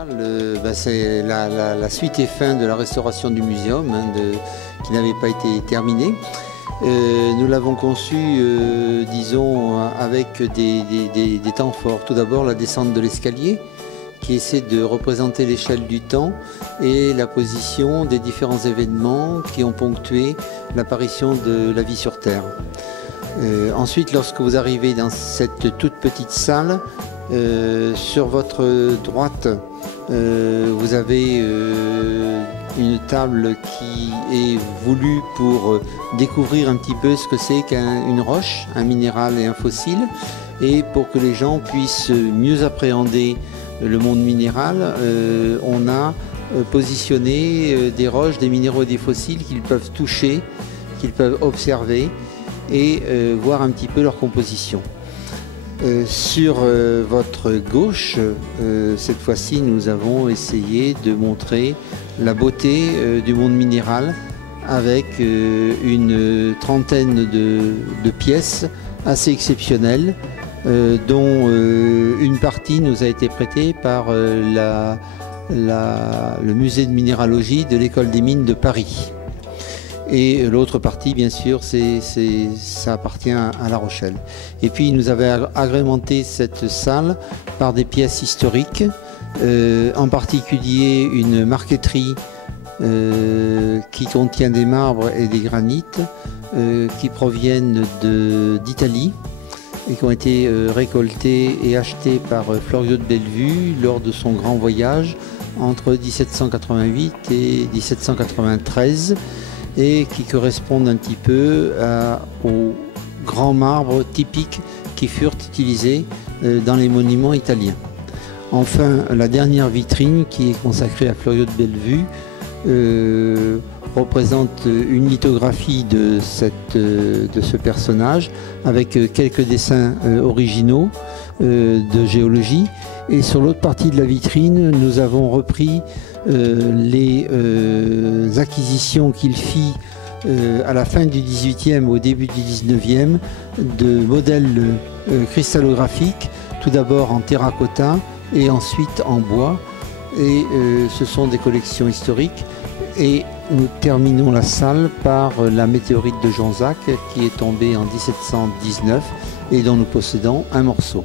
salle, c'est la suite et fin de la restauration du muséum, qui n'avait pas été terminée. Nous l'avons conçu, disons, avec des temps forts. Tout d'abord, la descente de l'escalier, qui essaie de représenter l'échelle du temps et la position des différents événements qui ont ponctué l'apparition de la vie sur Terre. Ensuite, lorsque vous arrivez dans cette toute petite salle, sur votre droite, vous avez une table qui est voulue pour découvrir un petit peu ce que c'est qu'une roche, un minéral et un fossile, et pour que les gens puissent mieux appréhender le monde minéral, on a positionné des roches, des minéraux et des fossiles qu'ils peuvent toucher, qu'ils peuvent observer et voir un petit peu leur composition. Sur votre gauche, cette fois-ci, nous avons essayé de montrer la beauté du monde minéral avec une trentaine de pièces assez exceptionnelles, dont une partie nous a été prêtée par le musée de minéralogie de l'École des mines de Paris. Et l'autre partie, bien sûr, ça appartient à La Rochelle. Et puis, nous avons agrémenté cette salle par des pièces historiques, en particulier une marqueterie qui contient des marbres et des granites qui proviennent d'Italie et qui ont été récoltés et achetés par Florio de Bellevue lors de son grand voyage entre 1788 et 1793. Et qui correspondent un petit peu aux grands marbres typiques qui furent utilisés dans les monuments italiens. Enfin, la dernière vitrine, qui est consacrée à Florio de Bellevue, représente une lithographie de ce personnage avec quelques dessins originaux de géologie. Et sur l'autre partie de la vitrine, nous avons repris les acquisitions qu'il fit à la fin du XVIIIe, au début du XIXe, de modèles cristallographiques, tout d'abord en terracotta et ensuite en bois. Et ce sont des collections historiques. Et nous terminons la salle par la météorite de Jonzac qui est tombée en 1719 et dont nous possédons un morceau.